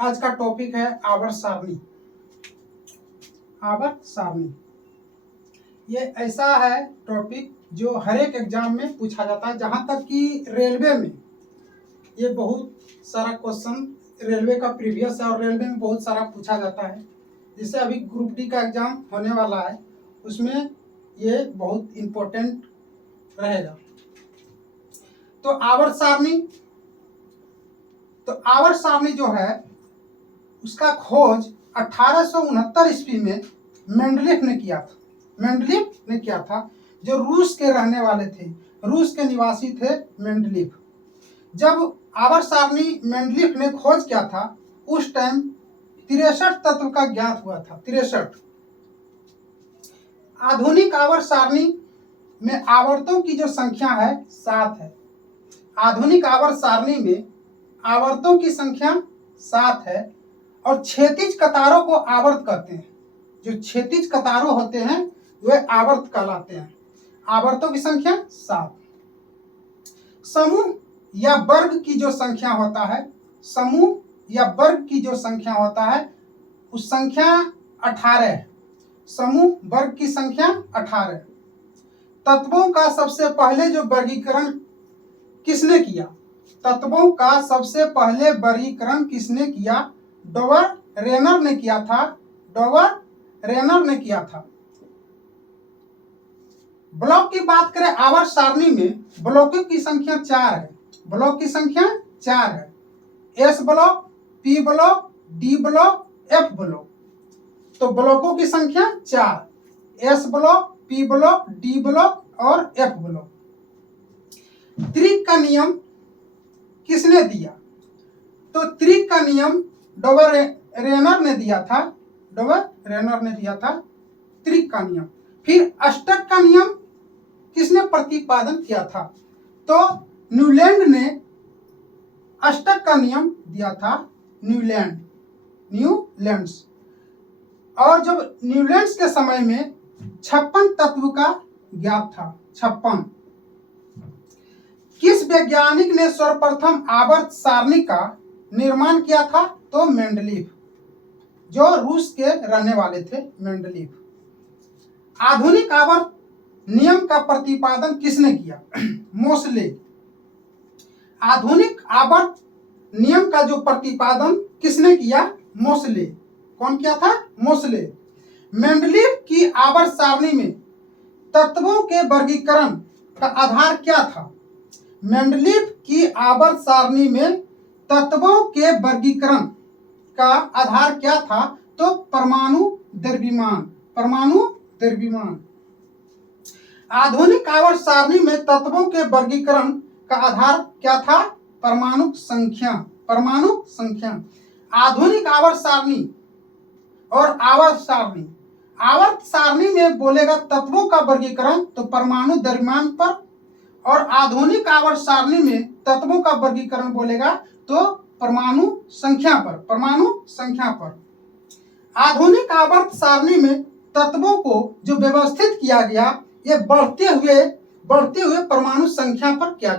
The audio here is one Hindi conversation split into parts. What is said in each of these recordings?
आज का टॉपिक है आवर्त सारणी। आवर्त सारणी ये ऐसा है टॉपिक जो हर एक एग्जाम में पूछा जाता है। जहाँ तक कि रेलवे में ये बहुत सारा क्वेश्चन रेलवे का प्रीवियस है और रेलवे में बहुत सारा पूछा जाता है। जैसे अभी ग्रुप डी का एग्जाम होने वाला है, उसमें ये बहुत इम्पोर्टेंट रहेगा। तो आवर्त सारणी जो है उसका खोज 1869 ईस्वी में मेंडलीफ ने किया था। जो रूस के रहने वाले थे, रूस के निवासी थे मेंडलीफ। जब आवर्त सारणी मेंडलीफ ने खोज किया था, उस टाइम 63 तत्व का ज्ञात हुआ था। 63। आधुनिक आवर्त सारणी में आवर्तों की जो संख्या है 7 है। आधुनिक आवर्त सारणी में आवर्तों की संख्या 7 है और क्षैतिज कतारों को आवर्त कहते हैं। जो क्षैतिज कतारों होते हैं वे आवर्त कहलाते हैं। आवर्तों की संख्या 7। समूह या वर्ग की जो संख्या होता है, उस संख्या 18 है। समूह वर्ग की संख्या 18। तत्वों का सबसे पहले जो वर्गीकरण किसने किया? तत्वों का सबसे पहले वर्गीकरण किसने किया? डोवर रेनर ने किया था। ब्लॉक की बात करें आवर्त सारणी में, ब्लॉकों की संख्या 4 है। S block, P block, D block, F block. तो ब्लॉकों की संख्या 4, S block, P block, D block और एफ ब्लॉक। त्रिक का नियम किसने दिया? तो त्रिक का नियम डोवर रेनर ने दिया था। त्रिक का नियम। फिर अष्टक का नियम किसने प्रतिपादन किया था? तो न्यूलैंड ने अष्टक का नियम दिया था। न्यूलैंड्स। और जब न्यूलैंड्स के समय में 56 तत्व का ज्ञात था। 56। किस वैज्ञानिक ने सर्वप्रथम आवर्त सारणी का निर्माण किया था? तो मेंडलीफ, जो रूस के रहने वाले थे मेंडलीफ। आधुनिक आवर्त नियम का प्रतिपादन किसने किया? मोसले। आधुनिक आवर्त नियम का जो प्रतिपादन किसने किया? मोसले। कौन किया था? मोसले। मेंडलीफ की आवर्त सारणी में तत्वों के वर्गीकरण का आधार क्या था? मेंडलीफ की आवर्त सारणी में तत्वों के वर्गीकरण का आधार क्या था? तो परमाणु द्रव्यमान। आधुनिक आवर्त सारणी में तत्वों के वर्गीकरण का आधार क्या था? परमाणु संख्या। आधुनिक आवर्त सारणी और आवर्त सारणी में बोलेगा तत्वों का वर्गीकरण तो परमाणु द्रव्यमान पर, और आधुनिक आवर्त सारणी में तत्वों का वर्गीकरण बोलेगा तो परमाणु संख्या पर। आधुनिक आवर्त सारणी में तत्वों को जो व्यवस्थित किया गया, ये बढ़ते हुए परमाणु संख्या पर किया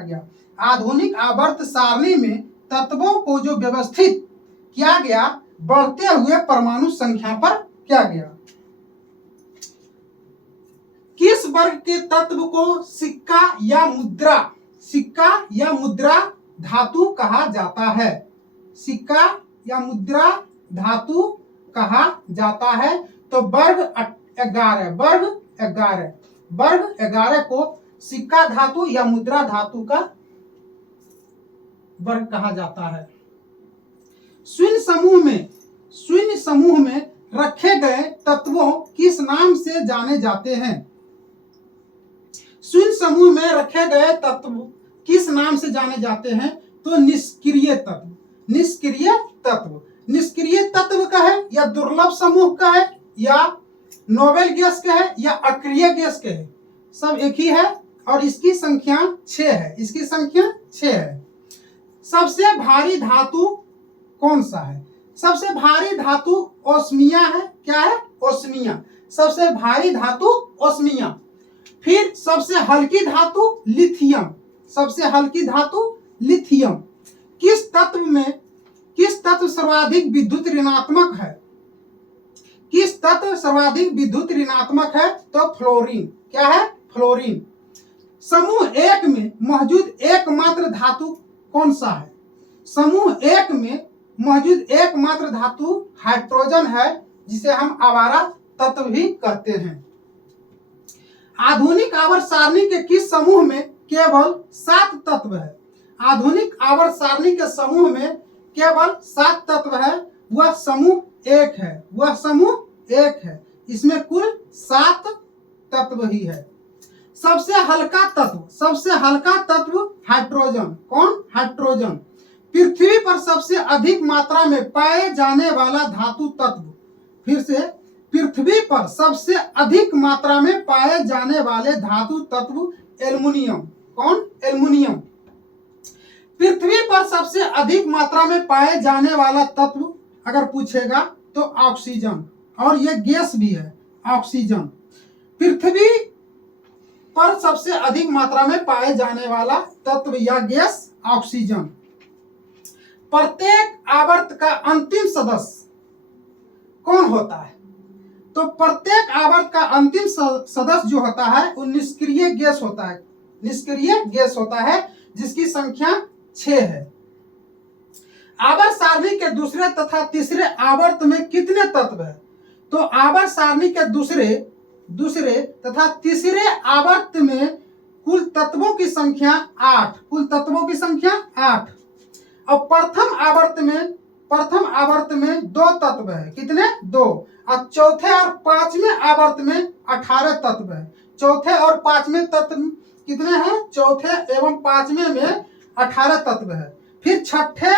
गया। आधुनिक आवर्त सारणी में तत्वों को जो व्यवस्थित किया गया, बढ़ते हुए परमाणु संख्या पर किया गया। किस वर्ग के तत्व को सिक्का या मुद्रा धातु कहा जाता है? सिक्का या मुद्रा धातु कहा जाता है तो वर्ग 11 को सिक्का धातु या मुद्रा धातु का वर्ग कहा जाता है। शून्य समूह में रखे गए तत्वों किस नाम से जाने जाते हैं? शून्य समूह में रखे गए तत्व किस नाम से जाने जाते हैं? तो निष्क्रिय तत्व का है, या दुर्लभ समूह का है, या नोबेल गैस का है, या अक्रिय गैस का है। सब एक ही है और इसकी संख्या 6 है। सबसे भारी धातु कौन सा है? सबसे भारी धातु ओस्मिया है। क्या है? ओस्मिया। सबसे भारी धातु ओस्मिया। फिर सबसे हल्की धातु लिथियम। किस तत्व सर्वाधिक विद्युत ऋणात्मक है? किस तत्व सर्वाधिक विद्युत ऋणात्मक है? तो फ्लोरीन। क्या है? फ्लोरीन। समूह 1 में मौजूद एकमात्र धातु कौन सा है? समूह 1 में मौजूद एकमात्र धातु हाइड्रोजन है, जिसे हम आवारा तत्व भी कहते हैं। आधुनिक आवर्त सारणी के किस समूह में केवल 7 तत्व है? आधुनिक आवर्त सारणी के समूह में केवल 7 तत्व है। वह समूह 1 है। वह समूह 1 है। इसमें कुल 7 तत्व ही है। सबसे हल्का तत्व हाइड्रोजन। कौन? हाइड्रोजन। पृथ्वी पर सबसे अधिक मात्रा में पाए जाने वाला धातु तत्व, फिर से, पृथ्वी पर सबसे अधिक मात्रा में पाए जाने वाले धातु तत्व एल्युमिनियम। कौन? एल्युमिनियम। पृथ्वी पर सबसे अधिक मात्रा में पाए जाने वाला तत्व अगर पूछेगा तो ऑक्सीजन, और यह गैस भी है, ऑक्सीजन। पृथ्वी पर सबसे अधिक मात्रा में पाए जाने वाला तत्व या गैस ऑक्सीजन। प्रत्येक आवर्त का अंतिम सदस्य कौन होता है? तो प्रत्येक आवर्त का अंतिम सदस्य जो होता है वो निष्क्रिय गैस होता है। निष्क्रिय गैस होता है, जिसकी संख्या 6 है। आवर्त सारणी के दूसरे तथा तीसरे आवर्त में कितने तत्व है? तो आवर्त सारणी के दूसरे तथा तीसरे आवर्त में कुल तत्वों की संख्या 8। कुल तत्वों की संख्या 8। और प्रथम आवर्त में 2 तत्व है। कितने? 2। और चौथे और पांचवें आवर्त में 18 तत्व है। चौथे और पांचवें तत्व कितने हैं? चौथे एवं पांचवें में 18 तत्व है। फिर छठे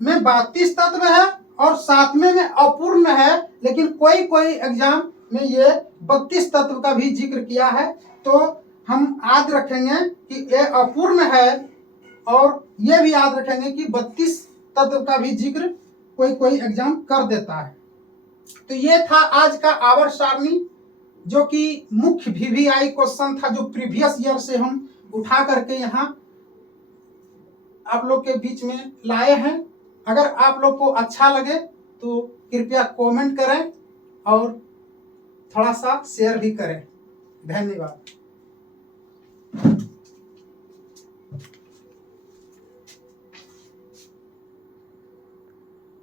में 32 तत्व है और सातवें में अपूर्ण है, लेकिन कोई एग्जाम में ये 32 तत्व का भी जिक्र किया है, तो हम याद रखेंगे कि ये अपूर्ण है, और ये भी याद रखेंगे कि 32 तत्व का भी जिक्र कोई एग्जाम कर देता है। तो ये था आज का आवर्त सारणी, जो कि मुख्य VVI क्वेश्चन था, जो प्रीवियस ईयर से हम उठा करके यहाँ आप लोग के बीच में लाए हैं। अगर आप लोग को अच्छा लगे तो कृपया कमेंट करें और थोड़ा सा शेयर भी करें। धन्यवाद।